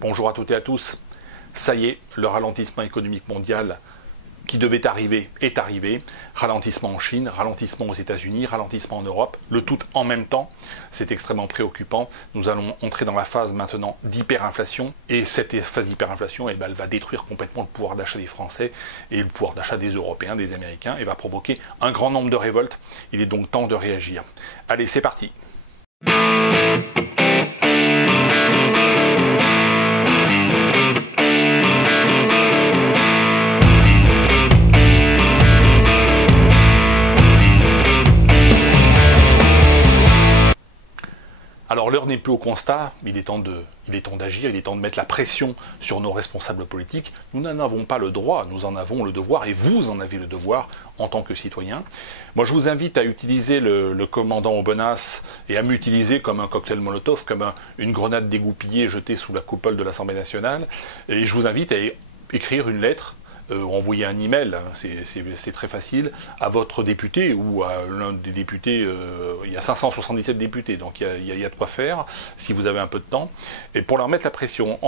Bonjour à toutes et à tous. Ça y est, le ralentissement économique mondial qui devait arriver est arrivé. Ralentissement en Chine, ralentissement aux États-Unis, ralentissement en Europe, le tout en même temps. C'est extrêmement préoccupant. Nous allons entrer dans la phase maintenant d'hyperinflation. Et cette phase d'hyperinflation, elle va détruire complètement le pouvoir d'achat des Français et le pouvoir d'achat des Européens, des Américains, et va provoquer un grand nombre de révoltes. Il est donc temps de réagir. Allez, c'est parti. Alors l'heure n'est plus au constat, il est temps d'agir, il est temps de mettre la pression sur nos responsables politiques. Nous n'en avons pas le droit, nous en avons le devoir, et vous en avez le devoir en tant que citoyen. Moi je vous invite à utiliser le commandant Aubenas et à m'utiliser comme un cocktail Molotov, comme une grenade dégoupillée jetée sous la coupole de l'Assemblée nationale. Et je vous invite à écrire une lettre, envoyer un email, hein, c'est très facile, à votre député ou à l'un des députés. Il y a 577 députés, donc il y a de quoi faire si vous avez un peu de temps. Et pour leur mettre la pression,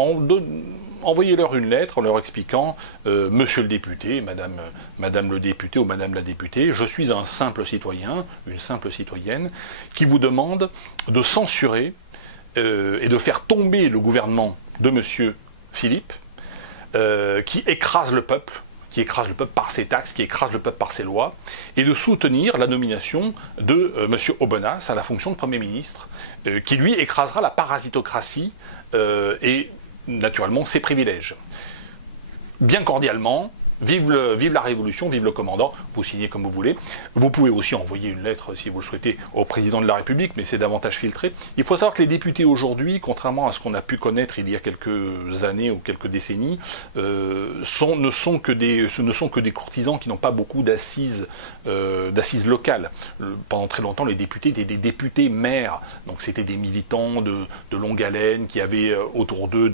envoyez-leur une lettre en leur expliquant Monsieur le député, Madame le député ou Madame la députée, je suis un simple citoyen, une simple citoyenne, qui vous demande de censurer et de faire tomber le gouvernement de Monsieur Philippe, qui écrase le peuple par ses taxes, qui écrase le peuple par ses lois, et de soutenir la nomination de M. Aubenas à la fonction de Premier ministre, qui lui écrasera la parasitocratie et naturellement ses privilèges. Bien cordialement, vive la Révolution, vive le commandant, vous signez comme vous voulez. Vous pouvez aussi envoyer une lettre, si vous le souhaitez, au président de la République, mais c'est davantage filtré. Il faut savoir que les députés aujourd'hui, contrairement à ce qu'on a pu connaître il y a quelques années ou quelques décennies, ne sont que des courtisans qui n'ont pas beaucoup d'assises locales. Pendant très longtemps, les députés étaient des députés maires, donc c'était des militants de longue haleine qui avaient autour d'eux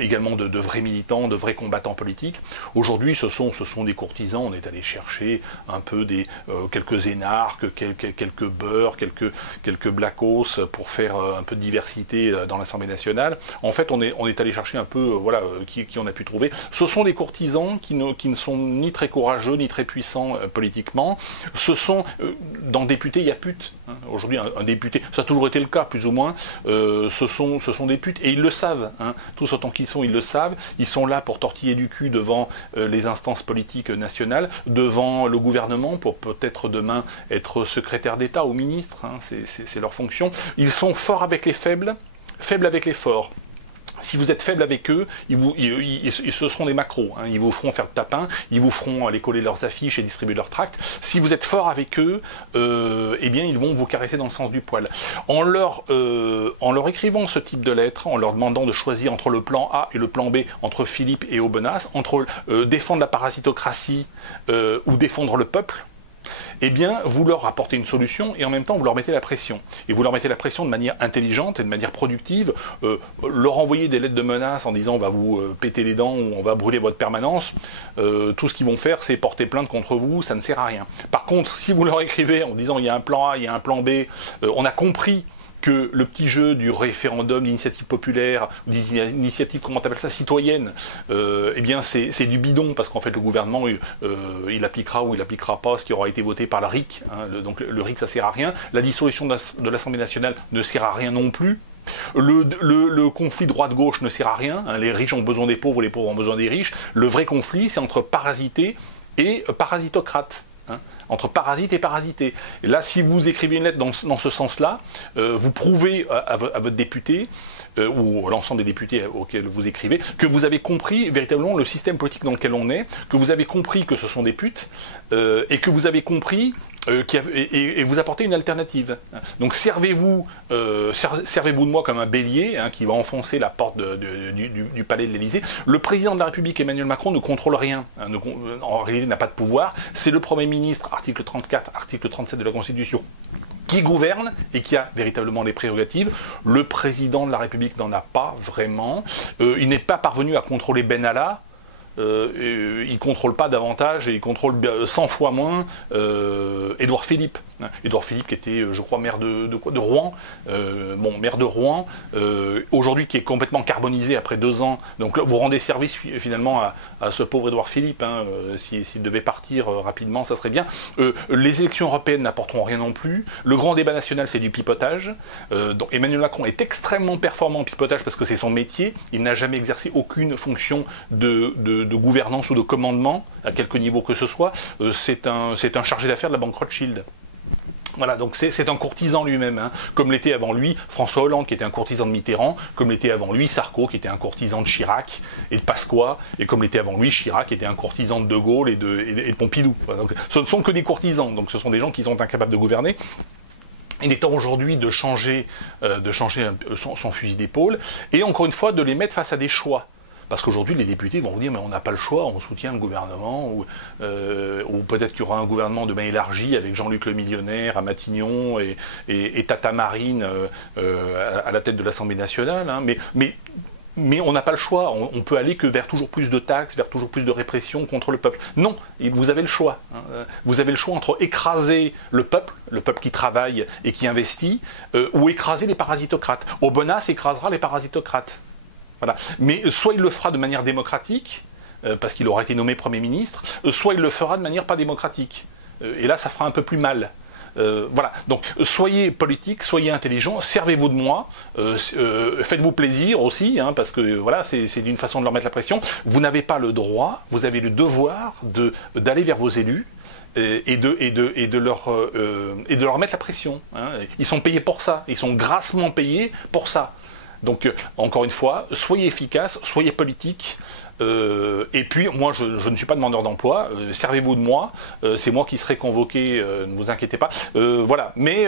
également de vrais militants, de vrais combattants politiques. Aujourd'hui, ce sont des courtisans. On est allé chercher un peu quelques énarques, quelques beurs, quelques blackos pour faire un peu de diversité dans l'Assemblée nationale. En fait, on est allé chercher un peu, qui on a pu trouver. Ce sont des courtisans qui ne sont ni très courageux, ni très puissants politiquement. Dans députés, il y a pute. Hein. Aujourd'hui, un député, ça a toujours été le cas, plus ou moins, ce sont des putes, et ils le savent. Hein. Tous autant qu'ils sont, ils le savent. Ils sont là pour tortiller du cul devant les instances politiques nationales, devant le gouvernement, pour peut-être demain être secrétaire d'État ou ministre, hein, c'est leur fonction. Ils sont forts avec les faibles, faibles avec les forts. Si vous êtes faible avec eux, ce seront des macros, hein, ils vous feront faire le tapin, ils vous feront aller coller leurs affiches et distribuer leurs tracts. Si vous êtes fort avec eux, eh bien ils vont vous caresser dans le sens du poil. En leur écrivant ce type de lettre, en leur demandant de choisir entre le plan A et le plan B, entre Philippe et Aubenas, entre défendre la parasitocratie ou défendre le peuple, eh bien, vous leur apportez une solution et en même temps, vous leur mettez la pression. Et vous leur mettez la pression de manière intelligente et de manière productive. Leur envoyer des lettres de menaces en disant on va vous péter les dents ou on va brûler votre permanence. Tout ce qu'ils vont faire, c'est porter plainte contre vous, ça ne sert à rien. Par contre, si vous leur écrivez en disant il y a un plan A, il y a un plan B, on a compris que le petit jeu du référendum d'initiative populaire, ou d'initiative, comment t'appelles ça, citoyenne, eh bien c'est du bidon, parce qu'en fait le gouvernement, il appliquera ou il appliquera pas ce qui aura été voté par la RIC, hein, donc le RIC ça sert à rien, la dissolution de l'Assemblée nationale ne sert à rien non plus, le conflit droite-gauche ne sert à rien, hein, les riches ont besoin des pauvres, les pauvres ont besoin des riches, le vrai conflit c'est entre parasités et parasitocrates. Hein, entre parasites et parasités. Et là, si vous écrivez une lettre dans ce sens-là, vous prouvez à votre député, ou à l'ensemble des députés auxquels vous écrivez, que vous avez compris véritablement le système politique dans lequel on est, que vous avez compris que ce sont des putes, et que vous avez compris et vous apportez une alternative. Donc servez-vous de moi comme un bélier, hein, qui va enfoncer la porte du palais de l'Élysée. Le président de la République, Emmanuel Macron, ne contrôle rien, hein, en réalité n'a pas de pouvoir. C'est le Premier ministre, article 34, article 37 de la Constitution, qui gouverne et qui a véritablement les prérogatives. Le président de la République n'en a pas vraiment. Il n'est pas parvenu à contrôler Benalla. Il ne contrôle pas davantage et il contrôle 100 fois moins Édouard Philippe. Édouard Philippe qui était, je crois, maire de Rouen, maire de Rouen, aujourd'hui qui est complètement carbonisé après 2 ans. Donc là, vous rendez service finalement à ce pauvre Édouard Philippe, s'il devait partir rapidement, ça serait bien. Les élections européennes n'apporteront rien non plus. Le grand débat national, c'est du pipotage. Donc Emmanuel Macron est extrêmement performant en pipotage parce que c'est son métier. Il n'a jamais exercé aucune fonction de gouvernance ou de commandement, à quelque niveau que ce soit. C'est un chargé d'affaires de la banque Rothschild. Voilà, donc c'est un courtisan lui-même, comme l'était avant lui François Hollande, qui était un courtisan de Mitterrand, comme l'était avant lui Sarko, qui était un courtisan de Chirac et de Pasqua, et comme l'était avant lui Chirac, qui était un courtisan de Gaulle et de Pompidou. Donc, ce ne sont que des courtisans, donc ce sont des gens qui sont incapables de gouverner. Il est temps aujourd'hui de changer son fusil d'épaule, et encore une fois de les mettre face à des choix. Parce qu'aujourd'hui, les députés vont vous dire, mais on n'a pas le choix, on soutient le gouvernement, ou peut-être qu'il y aura un gouvernement de main élargie avec Jean-Luc le millionnaire à Matignon et Tata Marine à la tête de l'Assemblée nationale. Mais on n'a pas le choix, on peut aller que vers toujours plus de taxes, vers toujours plus de répression contre le peuple. Non, vous avez le choix. Vous avez le choix entre écraser le peuple qui travaille et qui investit, ou écraser les parasitocrates. Aubenas écrasera les parasitocrates. Voilà. Mais soit il le fera de manière démocratique, parce qu'il aura été nommé Premier ministre, soit il le fera de manière pas démocratique. Et là, ça fera un peu plus mal. Voilà. Donc, soyez politique, soyez intelligent, servez-vous de moi, faites-vous plaisir aussi, parce que voilà, c'est d'une façon de leur mettre la pression. Vous n'avez pas le droit, vous avez le devoir d'aller vers vos élus. Et de leur mettre la pression. Ils sont payés pour ça, ils sont grassement payés pour ça. Donc, encore une fois, soyez efficaces, soyez politiques, et puis, moi, je ne suis pas demandeur d'emploi, servez-vous de moi, c'est moi qui serai convoqué, ne vous inquiétez pas, voilà, mais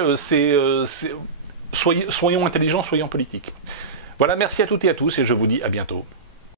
soyons intelligents, soyons politiques. Voilà, merci à toutes et à tous, et je vous dis à bientôt.